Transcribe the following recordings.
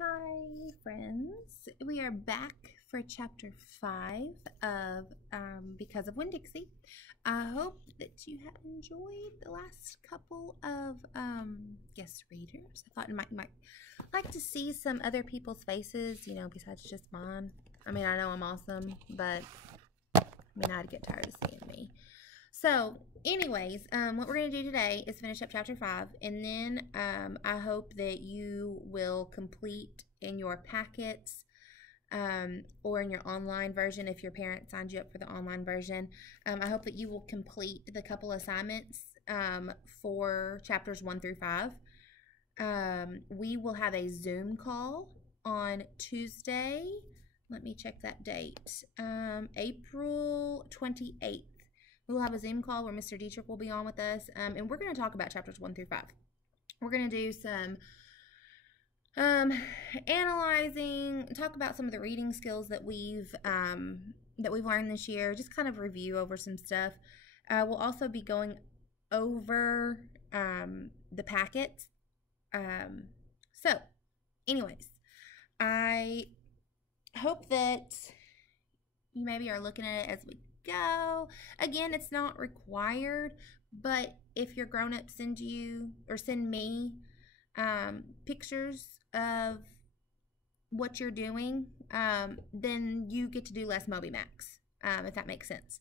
Hi, friends. We are back for chapter 5 of Because of Winn, Dixie. I hope that you have enjoyed the last couple of guest readers. I thought you might like to see some other people's faces, besides just mine. I mean, I know I'm awesome, but I'd get tired of seeing me. So, anyways, what we're going to do today is finish up chapter 5, and then I hope that you will complete in your packets or in your online version if your parent signed you up for the online version. I hope that you will complete the couple assignments for chapters 1 through 5. We will have a Zoom call on Tuesday. Let me check that date. April 28th. We'll have a Zoom call where Mr. Dietrich will be on with us, and we're going to talk about chapters 1 through 5. We're going to do some analyzing, talk about some of the reading skills that we've learned this year, just kind of review over some stuff. We'll also be going over the packets. So, anyways, I hope that you maybe are looking at it as we go. Again, it's not required, but if your grown-up send you or send me pictures of what you're doing, then you get to do less Moby Max, if that makes sense.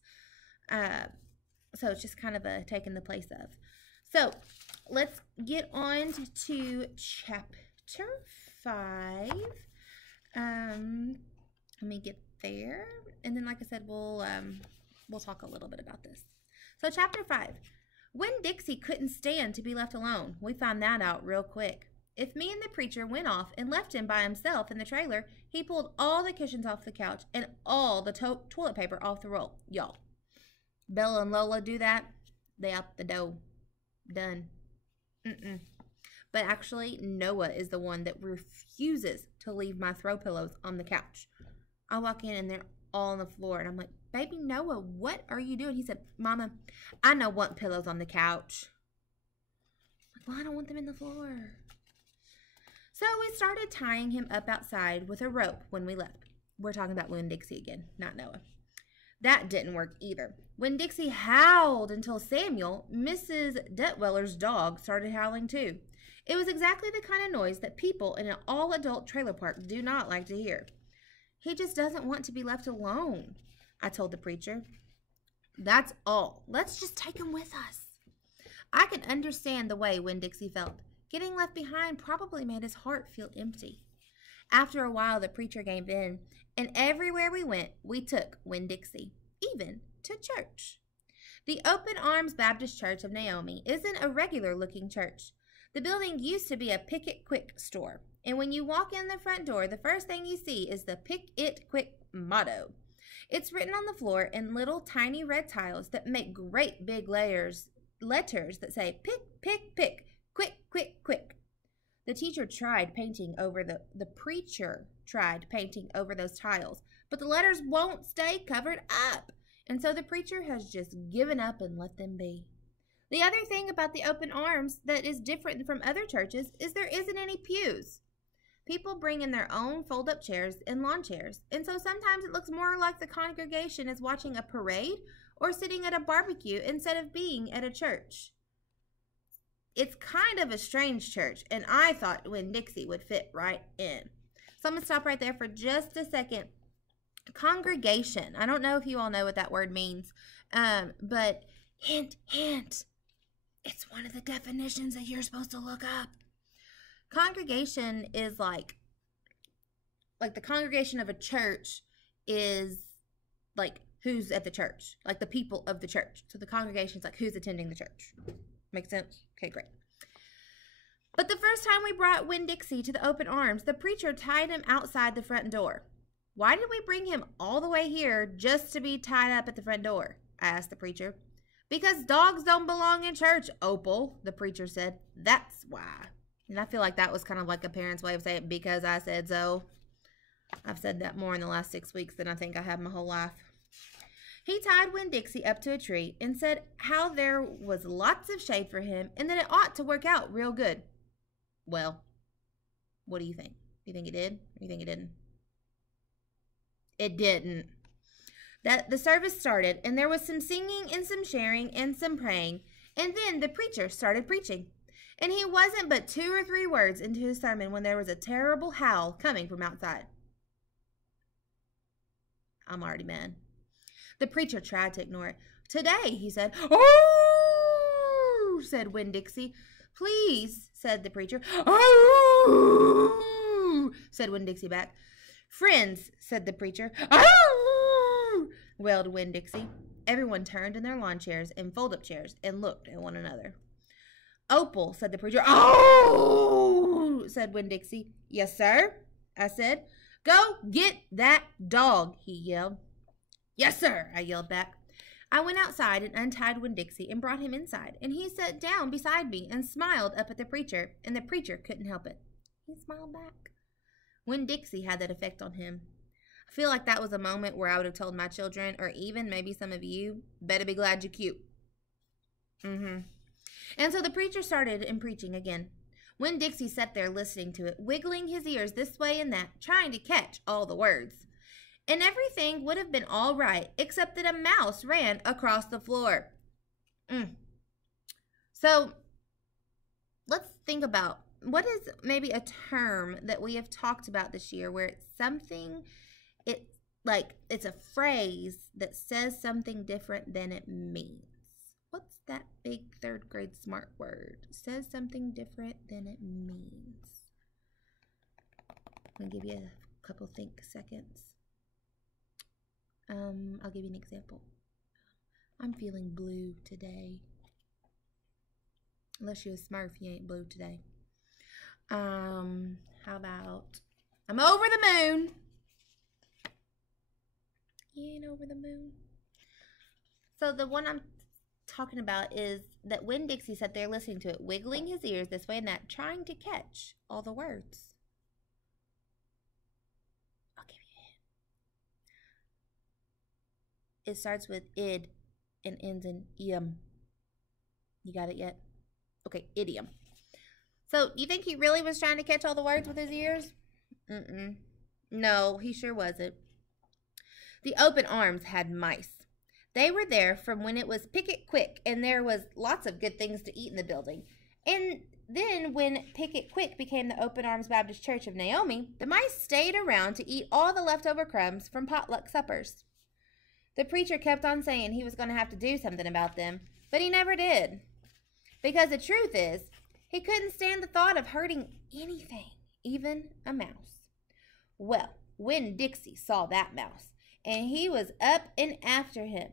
So it's just kind of a taking the place of. So let's get on to chapter 5. Let me get there, and then like I said, we'll talk a little bit about this. So chapter 5. When Dixie couldn't stand to be left alone, we found that out real quick. If me and the preacher went off and left him by himself in the trailer, he pulled all the cushions off the couch and all the toilet paper off the roll. Y'all, Bella and Lola do that, they out the door. Done. But actually, Noah is the one that refuses to leave my throw pillows on the couch. I walk in and they're all on the floor, and I'm like, "Baby Noah, what are you doing?" He said, "Mama, I don't want pillows on the couch." I'm like, "Well, I don't want them in the floor." So we started tying him up outside with a rope when we left. We're talking about Winn Dixie again, not Noah. That didn't work either. When Dixie howled until Samuel, Mrs. Detweller's dog, started howling too. It was exactly the kind of noise that people in an all-adult trailer park do not like to hear. "He just doesn't want to be left alone," I told the preacher. "That's all. Let's just take him with us." I could understand the way Winn Dixie felt. Getting left behind probably made his heart feel empty. After a while, the preacher gave in, and everywhere we went, we took Winn Dixie, even to church. The Open Arms Baptist Church of Naomi isn't a regular-looking church. The building used to be a Pick It Quick store, and when you walk in the front door, the first thing you see is the Pick It Quick motto. It's written on the floor in little tiny red tiles that make great big letters that say, "Pick, pick, pick, quick, quick, quick." The preacher tried painting over those tiles, but the letters won't stay covered up, and so the preacher has just given up and let them be. The other thing about the Open Arms that is different from other churches is there isn't any pews. People bring in their own fold-up chairs and lawn chairs, and so sometimes it looks more like the congregation is watching a parade or sitting at a barbecue instead of being at a church. It's kind of a strange church, and I thought Winn Dixie would fit right in. So I'm going to stop right there for just a second. Congregation. I don't know if you all know what that word means, but hint, hint. It's one of the definitions that you're supposed to look up. Congregation is like the congregation of a church is like who's at the church, like the people of the church. So the congregation is like who's attending the church. Make sense? Okay, great. But the first time we brought Winn Dixie to the Open Arms, the preacher tied him outside the front door. "Why did we bring him all the way here just to be tied up at the front door?" I asked the preacher. "Because dogs don't belong in church, Opal," the preacher said. "That's why." And I feel like that was kind of like a parent's way of saying, "Because I said so." I've said that more in the last 6 weeks than I think I have my whole life. He tied Winn Dixie up to a tree and said how there was lots of shade for him and that it ought to work out real good. Well, what do you think? You think it did? Or you think it didn't? It didn't. That the service started, and there was some singing and some sharing and some praying, and then the preacher started preaching. And he wasn't but 2 or 3 words into his sermon when there was a terrible howl coming from outside. I'm already mad. The preacher tried to ignore it. Today, he said. Oh, said Winn Dixie. Please, said the preacher. Oh, said Winn Dixie back. Friends, said the preacher. Oh, wailed Winn Dixie. Everyone turned in their lawn chairs and fold-up chairs and looked at one another. Opal, said the preacher. Oh, said Winn Dixie. Yes, sir, I said. Go get that dog, he yelled. Yes, sir, I yelled back. I went outside and untied Winn Dixie and brought him inside, and he sat down beside me and smiled up at the preacher, and the preacher couldn't help it. He smiled back. Winn Dixie had that effect on him. I feel like that was a moment where I would have told my children, or even maybe some of you, better be glad you're cute. And so the preacher started in preaching again. Winn Dixie sat there listening to it, wiggling his ears this way and that, trying to catch all the words. And everything would have been all right, except that a mouse ran across the floor. So, let's think about, what is maybe a term that we have talked about this year where it's something, it's a phrase that says something different than it means. What's that big 3rd grade smart word? Says something different than it means. I'm going to give you a couple think seconds. I'll give you an example. I'm feeling blue today. Unless you're a Smurf, you ain't blue today. How about, I'm over the moon. You ain't over the moon. So the one I'm talking about is that Winn Dixie sat there listening to it, wiggling his ears this way and that, trying to catch all the words. I'll give you a hint. It starts with id and ends in ium. You got it yet? Okay, idiom. So, you think he really was trying to catch all the words with his ears? No, he sure wasn't. The open arms had mice. They were there from when it was Pick It Quick, and there was lots of good things to eat in the building. And then when Pick It Quick became the Open Arms Baptist Church of Naomi, the mice stayed around to eat all the leftover crumbs from potluck suppers. The preacher kept on saying he was going to have to do something about them, but he never did. Because the truth is, he couldn't stand the thought of hurting anything, even a mouse. Well, Winn Dixie saw that mouse, and he was up and after him.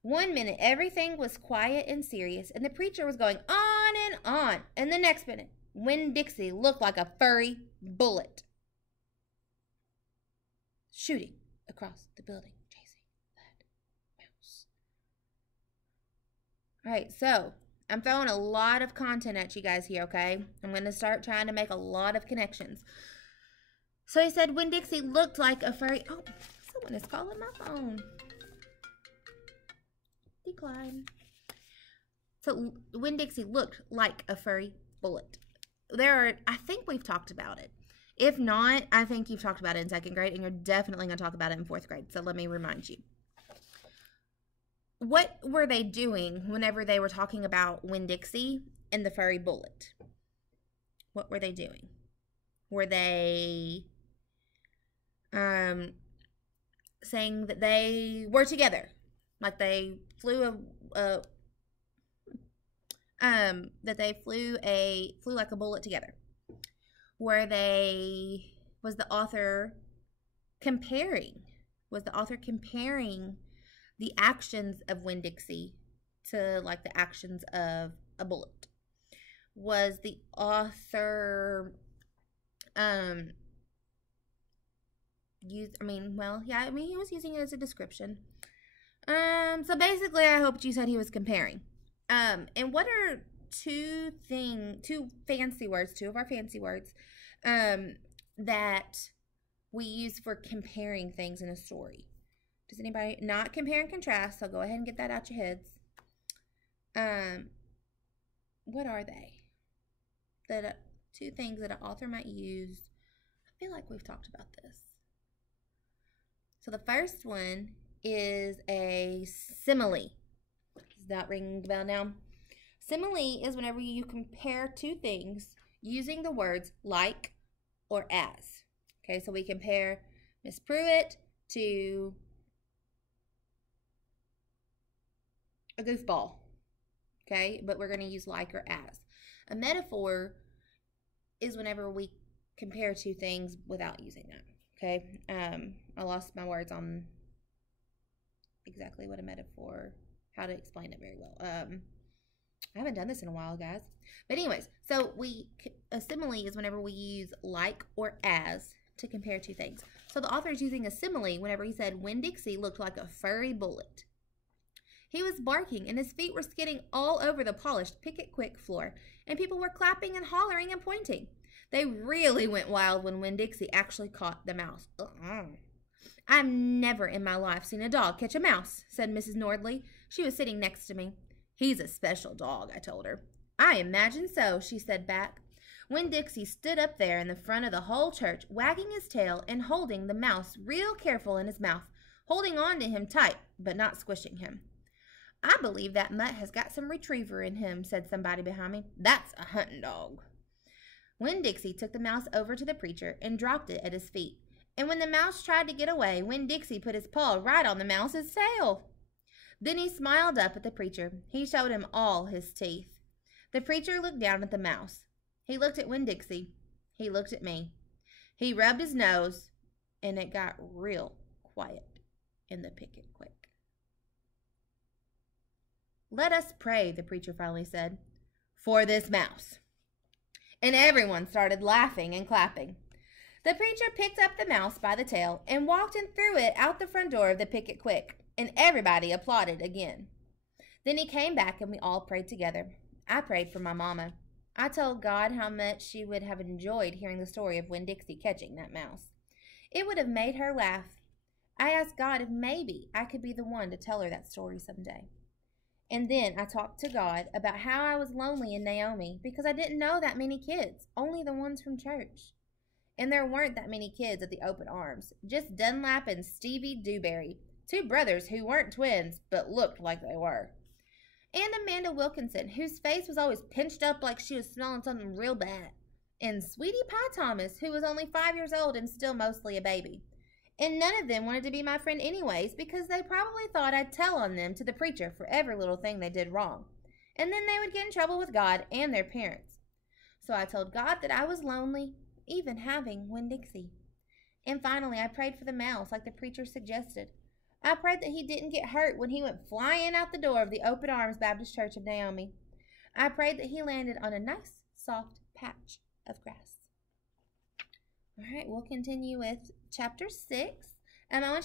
One minute, everything was quiet and serious, and the preacher was going on and on. And the next minute, Winn Dixie looked like a furry bullet shooting across the building, chasing that mouse. All right, so I'm throwing a lot of content at you guys here, okay? I'm going to start trying to make a lot of connections. So he said Winn Dixie looked like a furry... Oh, someone is calling my phone. Decline. So Winn Dixie looked like a furry bullet. I think we've talked about it. If not, I think you've talked about it in 2nd grade, and you're definitely going to talk about it in 4th grade. So let me remind you. What were they doing whenever they were talking about Winn Dixie and the furry bullet? What were they doing? Were they saying that they were together? Like they flew flew like a bullet together? Was the author comparing the actions of Winn Dixie to like the actions of a bullet? Was the author he was using it as a description. So basically I hoped you said he was comparing. And what are two of our fancy words that we use for comparing things in a story? Does anybody, not compare and contrast, so go ahead and get that out your heads. What are they? Two things that an author might use. I feel like we've talked about this. So the first one is a simile. Does that ring the bell now? Simile is whenever you compare two things using the words like or as. Okay, so we compare Miss Pruitt to a goofball. Okay, but we're going to use like or as. A metaphor is whenever we compare two things without using that. Okay, I lost my words on exactly what a metaphor, how to explain it very well. I haven't done this in a while, guys. But anyways, so a simile is whenever we use like or as to compare two things. So the author is using a simile whenever he said Winn Dixie looked like a furry bullet. He was barking and his feet were skidding all over the polished Picket Quick floor, and people were clapping and hollering and pointing. They really went wild when Winn Dixie actually caught the mouse. I've never in my life seen a dog catch a mouse, said Mrs. Nordley. She was sitting next to me. He's a special dog, I told her. I imagine so, she said back. Winn Dixie stood up there in the front of the whole church, wagging his tail and holding the mouse real careful in his mouth, holding on to him tight, but not squishing him. I believe that mutt has got some retriever in him, said somebody behind me. That's a hunting dog. Winn Dixie took the mouse over to the preacher and dropped it at his feet. And when the mouse tried to get away, Winn Dixie put his paw right on the mouse's tail. Then he smiled up at the preacher. He showed him all his teeth. The preacher looked down at the mouse. He looked at Winn Dixie. He looked at me. He rubbed his nose, and it got real quiet in the Picket Quick. Let us pray, the preacher finally said, for this mouse. And everyone started laughing and clapping. The preacher picked up the mouse by the tail and walked and threw it out the front door of the Picket Quick, and everybody applauded again. Then he came back and we all prayed together. I prayed for my mama. I told God how much she would have enjoyed hearing the story of Winn Dixie catching that mouse. It would have made her laugh. I asked God if maybe I could be the one to tell her that story someday. And then I talked to God about how I was lonely in Naomi because I didn't know that many kids, only the ones from church. And there weren't that many kids at the open arms, just Dunlap and Stevie Dewberry, two brothers who weren't twins but looked like they were. And Amanda Wilkinson, whose face was always pinched up like she was smelling something real bad. And Sweetie Pie Thomas, who was only 5 years old and still mostly a baby. And none of them wanted to be my friend anyways because they probably thought I'd tell on them to the preacher for every little thing they did wrong. And then they would get in trouble with God and their parents. So I told God that I was lonely, even having Winn Dixie. And finally, I prayed for the mouse like the preacher suggested. I prayed that he didn't get hurt when he went flying out the door of the Open Arms Baptist Church of Naomi. I prayed that he landed on a nice, soft patch of grass. All right, we'll continue with chapter 6. I want